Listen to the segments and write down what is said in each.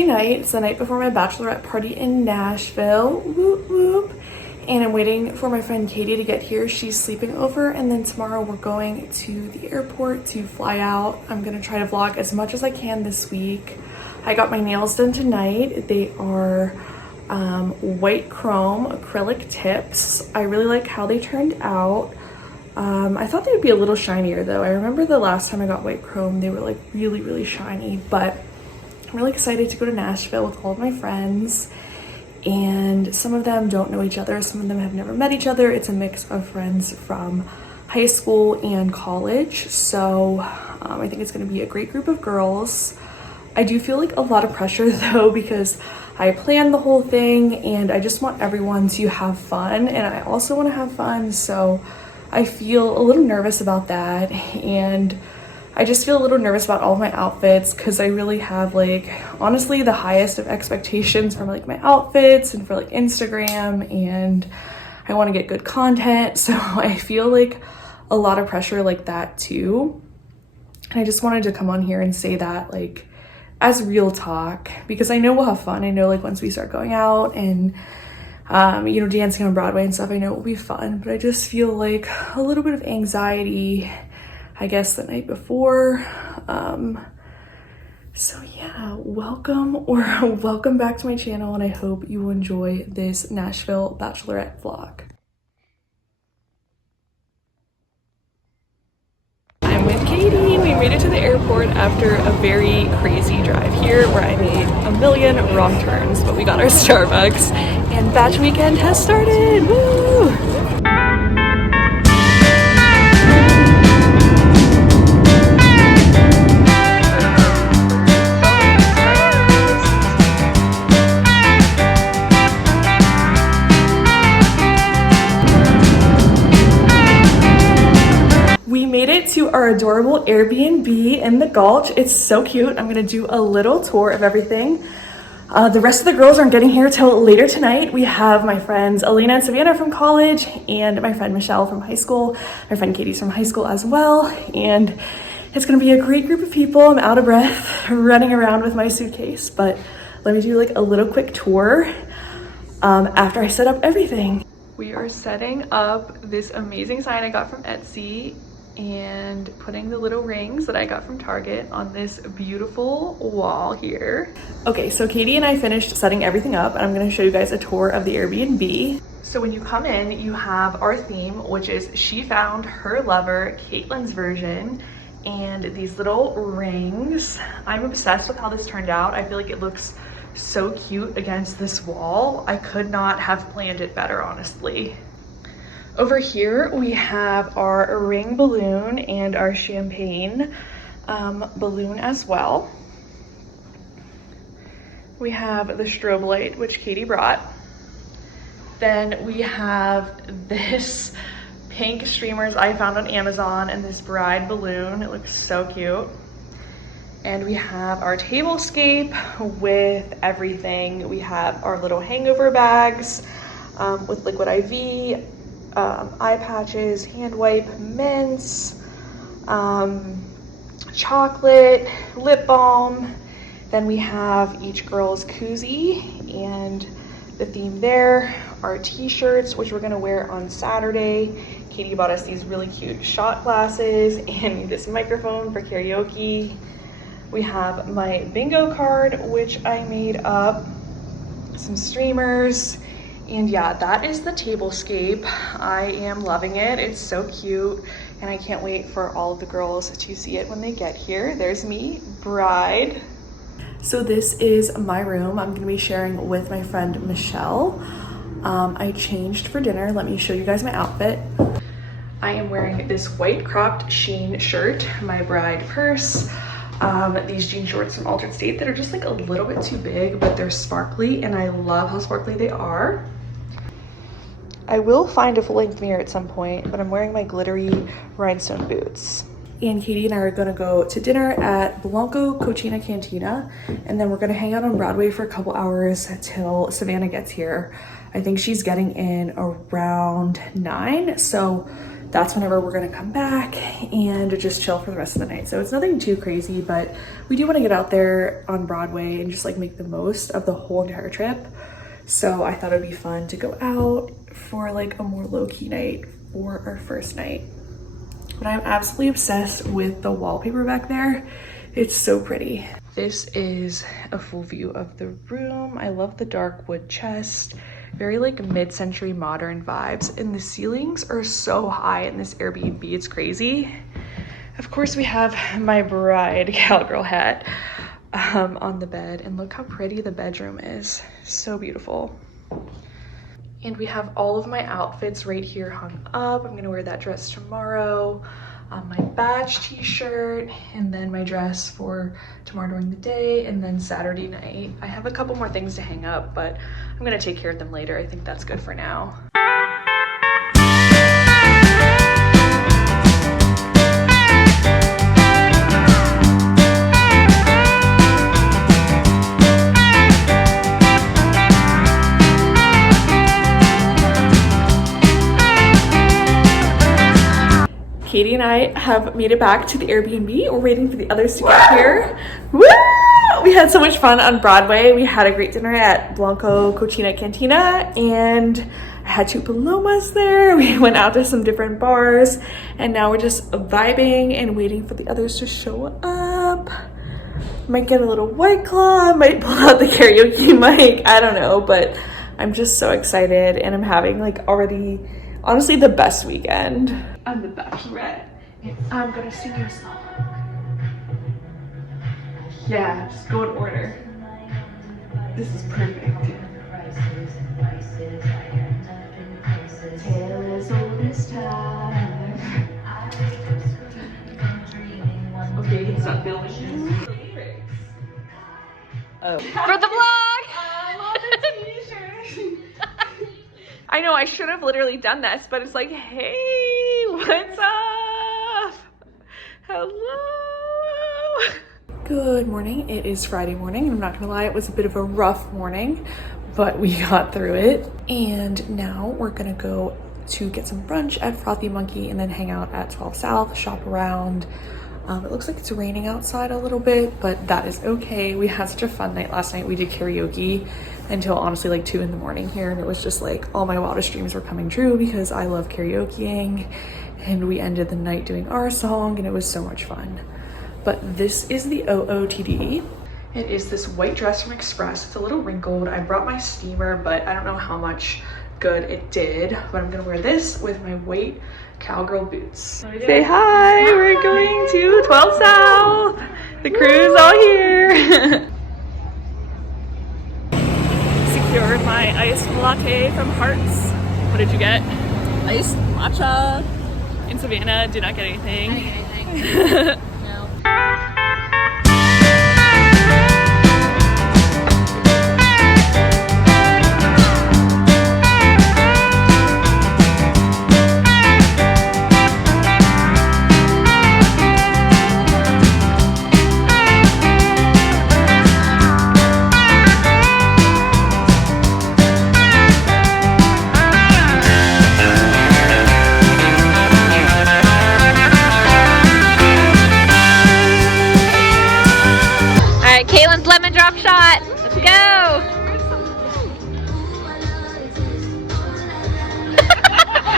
Tuesday night. It's the night before my bachelorette party in Nashville. Whoop whoop. And I'm waiting for my friend Katie to get here. She's sleeping over, and then tomorrow we're going to the airport to fly out. I'm gonna try to vlog as much as I can this week. I got my nails done tonight. They are white chrome acrylic tips. I really like how they turned out. I thought they would be a little shinier though. I remember the last time I got white chrome, they were like really shiny, but I'm really excited to go to Nashville with all of my friends. And some of them don't know each other, some of them have never met each other. It's a mix of friends from high school and college, so I think it's going to be a great group of girls. I do feel like a lot of pressure though, because I planned the whole thing and I just want everyone to have fun, and I also want to have fun, so I feel a little nervous about that. And I just feel a little nervous about all of my outfits because I really have like honestly the highest of expectations from like my outfits and for like Instagram, and I want to get good content, so I feel like a lot of pressure like that too. And I just wanted to come on here and say that like as real talk, because I know we'll have fun. I know like once we start going out and you know, dancing on Broadway and stuff, I know it will be fun, but I just feel like a little bit of anxiety, I guess, the night before. So yeah, welcome back to my channel, and I hope you will enjoy this Nashville Bachelorette vlog. I'm with Katie. We made it to the airport after a very crazy drive here where I made a million wrong turns, but we got our Starbucks and Batch Weekend has started. Woo! To our adorable Airbnb in the Gulch. It's so cute. I'm gonna do a little tour of everything. The rest of the girls aren't getting here till later tonight. We have my friends Alina and Savannah from college, and my friend Michelle from high school. My friend Katie's from high school as well, and it's gonna be a great group of people. I'm out of breath running around with my suitcase, but let me do like a little quick tour after I set up everything. We are setting up this amazing sign I got from Etsy and putting the little rings that I got from Target on this beautiful wall here. Okay, so Katie and I finished setting everything up, and I'm gonna show you guys a tour of the Airbnb. So when you come in, you have our theme, which is She Found Her Lover, Caitlin's version, and these little rings. I'm obsessed with how this turned out. I feel like it looks so cute against this wall. I could not have planned it better, honestly. Over here we have our ring balloon and our champagne balloon as well. We have the strobe light, which Katie brought. Then we have this pink streamers I found on Amazon and this bride balloon. It looks so cute. And we have our tablescape with everything. We have our little hangover bags with liquid IV, eye patches, hand wipe, mints, chocolate, lip balm. Then we have each girl's koozie and the theme there, our t-shirts, which we're gonna wear on Saturday. Katie bought us these really cute shot glasses and this microphone for karaoke. We have my bingo card, which I made up, some streamers. And yeah, that is the tablescape. I am loving it. It's so cute, and I can't wait for all of the girls to see it when they get here. There's me, bride. So this is my room. I'm gonna be sharing with my friend Michelle. I changed for dinner. Let me show you guys my outfit. I am wearing this white cropped sheen shirt, my bride purse, these jean shorts from Altered State that are just like a little bit too big, but they're sparkly, and I love how sparkly they are. I will find a full-length mirror at some point, but I'm wearing my glittery rhinestone boots. And Katie and I are gonna go to dinner at Blanco Cucina Cantina, and then we're gonna hang out on Broadway for a couple hours till Savannah gets here. I think she's getting in around 9, so that's whenever we're gonna come back and just chill for the rest of the night. So it's nothing too crazy, but we do want to get out there on Broadway and just like make the most of the whole entire trip. So I thought it'd be fun to go out for like a more low-key night for our first night. But I'm absolutely obsessed with the wallpaper back there. It's so pretty. This is a full view of the room. I love the dark wood chest. Very like mid-century modern vibes, and the ceilings are so high in this Airbnb, it's crazy. Of course we have my bride cowgirl hat on the bed, and look how pretty the bedroom is. So beautiful. And we have all of my outfits right here hung up. I'm gonna wear that dress tomorrow, my Batch t-shirt, and then my dress for tomorrow during the day, and then Saturday night. I have a couple more things to hang up, but I'm gonna take care of them later. I think that's good for now. Katie and I have made it back to the Airbnb. We're waiting for the others to get here. Woo! We had so much fun on Broadway. We had a great dinner at Blanco Cochina Cantina, and I had 2 palomas there. We went out to some different bars, and now we're just vibing and waiting for the others to show up. Might get a little White Claw, might pull out the karaoke mic, I don't know, but I'm just so excited, and I'm having like already, honestly, the best weekend. I'm the Bachelorette, and I'm gonna sing you a song. Yeah, just go in order. This is perfect. Tale as old as time. Okay, you can stop filming. Oh. For the vlog! I love the t-shirt. I know I should have literally done this, but it's like, hey, what's up? Hello. Good morning. It is Friday morning. I'm not gonna lie, it was a bit of a rough morning, but we got through it. And now we're gonna go to get some brunch at Frothy Monkey and then hang out at 12 South, shop around. It looks like it's raining outside a little bit, but that is okay. We had such a fun night last night. We did karaoke until honestly like 2 in the morning here, and it was just like all my wildest dreams were coming true because I love karaokeing. And we ended the night doing our song, and it was so much fun. But this is the OOTD. It is this white dress from Express. It's a little wrinkled. I brought my steamer, but I don't know how much good it did. But I'm gonna wear this with my white cowgirl boots. Say hi, we're going to 12 South. The crew's all here. Secured my iced latte from Hearts. What did you get? Iced matcha. In Savannah, did not get anything. I didn't get anything. No. Lemon drop shot. Let's go.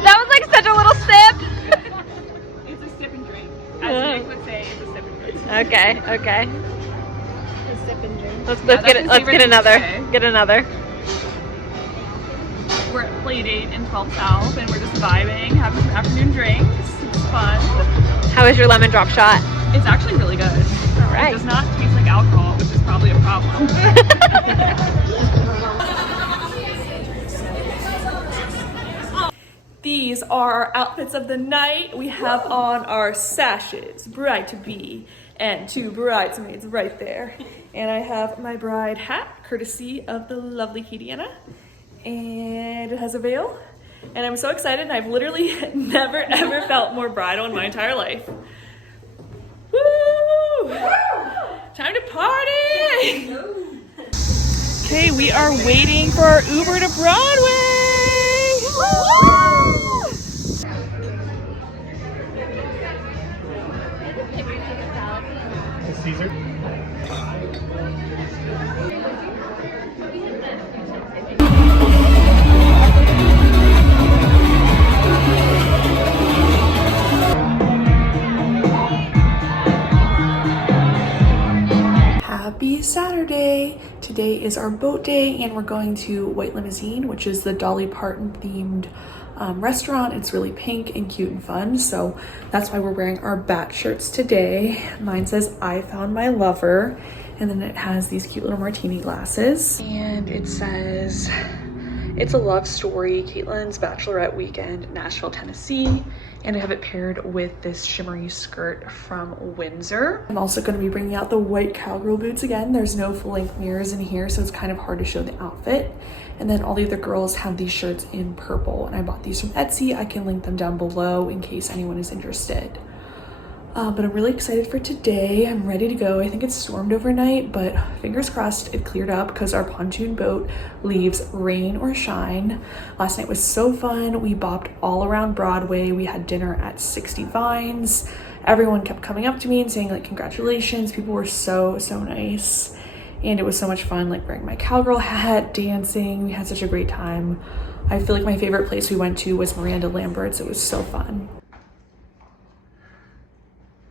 That was like such a little sip. It's a sip and drink. As Nick would say, it's a sip and drink. Okay, okay. A sip and drink. Let's get another. Get another. We're at Playdate in 12 South, and we're just vibing, having some afternoon drinks. It's fun. How is your lemon drop shot? It's actually really good. All right. It does not taste like alcohol, which is probably a problem. These are our outfits of the night. We have on our sashes, bride to be, and 2 bridesmaids right there. And I have my bride hat, courtesy of the lovely Kadiana. And it has a veil. And I'm so excited, and I've literally never ever felt more bridal in my entire life. Woo! Time to party! Okay, we are waiting for our Uber to Broadway! Woo! Caesar. Happy Saturday! Today is our boat day and we're going to White Limousine, which is the Dolly Parton themed restaurant. It's really pink and cute and fun, so that's why we're wearing our bat shirts today. Mine says I found my lover, and then it has these cute little martini glasses, and it says it's a love story, Caitlin's Bachelorette Weekend, Nashville, Tennessee. And I have it paired with this shimmery skirt from Windsor. I'm also going to be bringing out the white cowgirl boots again. There's no full-length mirrors in here, so it's kind of hard to show the outfit. And then all the other girls have these shirts in purple, and I bought these from Etsy. I can link them down below in case anyone is interested. But I'm really excited for today. I'm ready to go. I think it stormed overnight, but fingers crossed it cleared up because our pontoon boat leaves rain or shine. Last night was so fun. We bopped all around Broadway. We had dinner at 60 Vines. Everyone kept coming up to me and saying like congratulations. People were so nice. And it was so much fun, like wearing my cowgirl hat, dancing. We had such a great time. I feel like my favorite place we went to was Miranda Lambert's. It was so fun.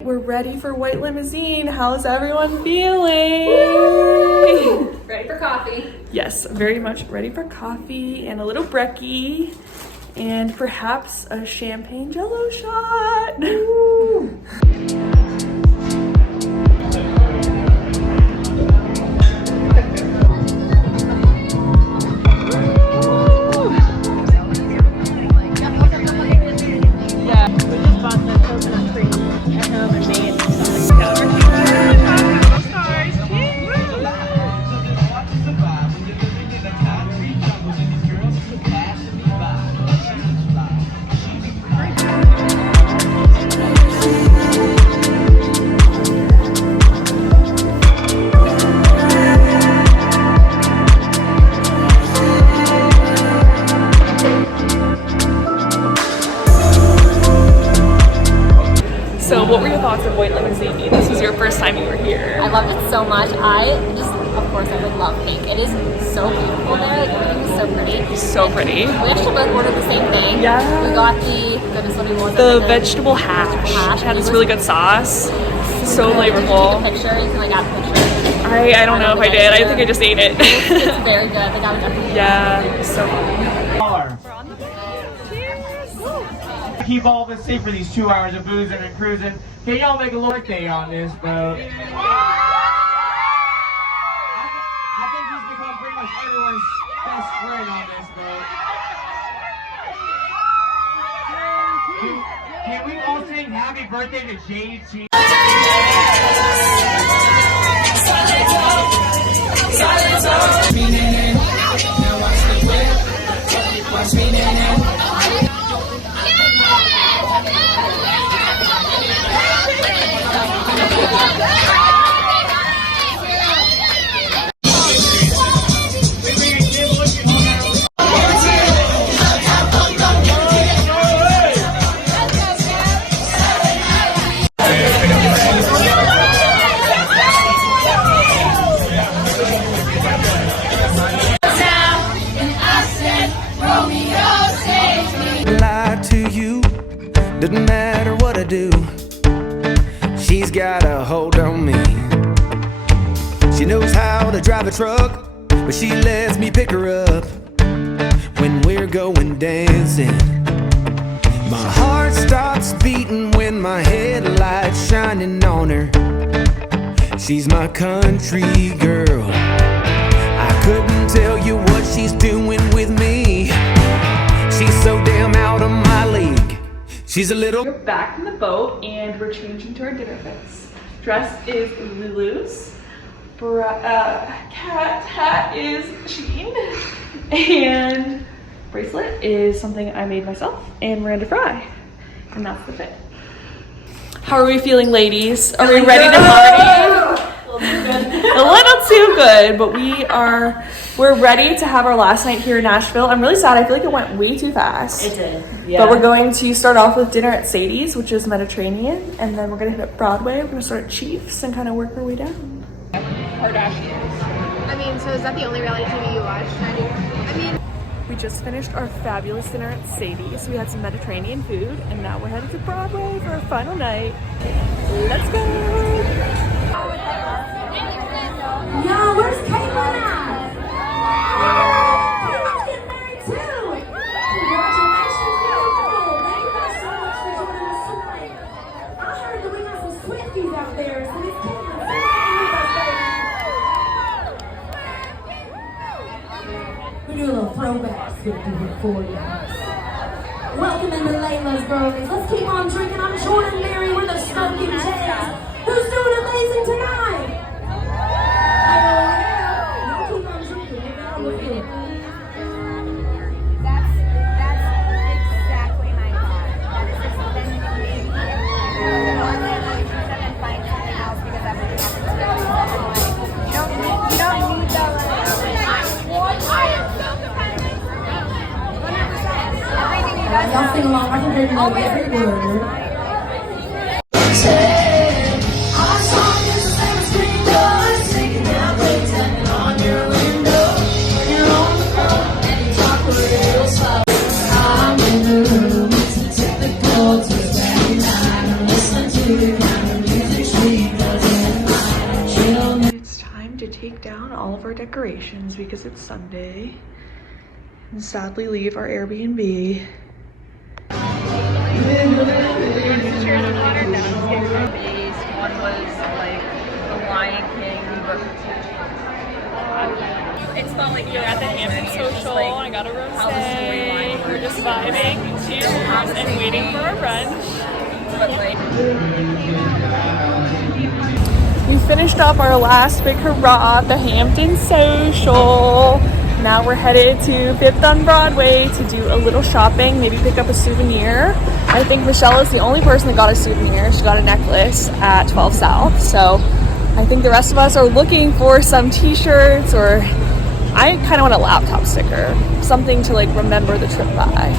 We're ready for White Limousine. How's everyone feeling? Woo! Ready for coffee. Yes, very much ready for coffee and a little brekkie and perhaps a champagne jello shot. Woo! So what were your thoughts of White Limousine? This was your first time you were here. I loved it so much. Of course, I would love pink. It is so beautiful there. Like, everything is so pretty. So pretty. We actually both ordered the same thing. Yeah. We got the vegetable hash. It had this really good sauce. So flavorful. Did you take a picture? You can like add a picture. I don't know if I did. I think I just ate it. It's very good. Like, I would definitely. Yeah, so fun. Keep all of us safe for these 2 hours of boozing and cruising. Can y'all make a little day on this boat? I think he's become pretty much everyone's best friend on this boat. Can we all sing happy birthday to Jade Cheese? Doesn't matter what I do, she's got a hold on me. She knows how to drive a truck, but she lets me pick her up when we're going dancing. My heart stops beating when my headlights shining on her. She's my country girl. I couldn't tell you what she's doing with me. She's so damn out of my league. She's a little. We're back in the boat and we're changing to our dinner fits. Dress is Lulu's. Cat hat is Shein. And bracelet is something I made myself and Miranda Fry. And that's the fit. How are we feeling, ladies? Are we ready to party? A little too good, but we're ready to have our last night here in Nashville. I'm really sad. I feel like it went way too fast. It did. Yeah. But we're going to start off with dinner at Sadie's, which is Mediterranean, and then we're gonna hit up Broadway. We're gonna start at Chiefs and kind of work our way down. I mean, so is that the only reality TV you watch? I mean, we just finished our fabulous dinner at Sadie's. We had some Mediterranean food, and now we're headed to Broadway for our final night. Let's go! Yo, where's Caitlin at? Caitlin's getting married too! Congratulations, beautiful! Thank you guys so much for joining us tonight. I heard that we got some Swifties out there, so Miss Caitlin, say hi with us, baby. We do a little throwback Swiftie here for you. Welcome into Layla's Girlies. Let's keep on drinking. I'm Jordan Mary. We're the Smoking Jays. Who's doing amazing tonight? that's exactly my thought. And find something else because everything else is really you don't need the Y'all sing along. I can hear you know every word. It's time to take down all of our decorations because it's Sunday and sadly leave our Airbnb. One was like the Lion King, but it's not like you're at the Hampton Social. I got a rosé. We're just vibing, cheers, and waiting for our brunch. We finished up our last big hurrah at the Hampton Social. Now we're headed to Fifth on Broadway to do a little shopping, maybe pick up a souvenir. I think Michelle is the only person that got a souvenir. She got a necklace at 12 South. So I think the rest of us are looking for some t-shirts, or I kind of want a laptop sticker, something to like remember the trip by.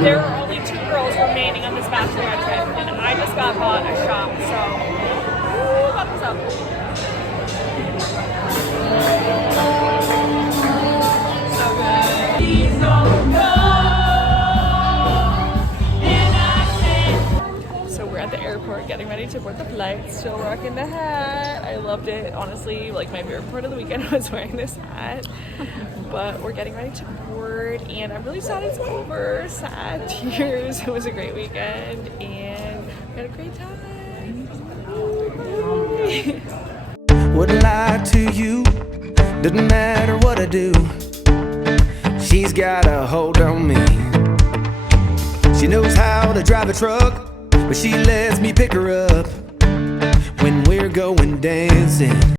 There are only 2 girls remaining on this Bachelorette trip, and I just got bought a shop, so thumbs up. So we're at the airport getting ready to board the flight. Still rocking the hat. I loved it. Honestly, like my favorite part of the weekend was wearing this hat. But we're getting ready to board, and I'm really sad it's over. Sad tears. It was a great weekend, and we had a great time. Wouldn't lie to you, doesn't matter what I do. She's got a hold on me. She knows how to drive a truck, but she lets me pick her up when we're going dancing.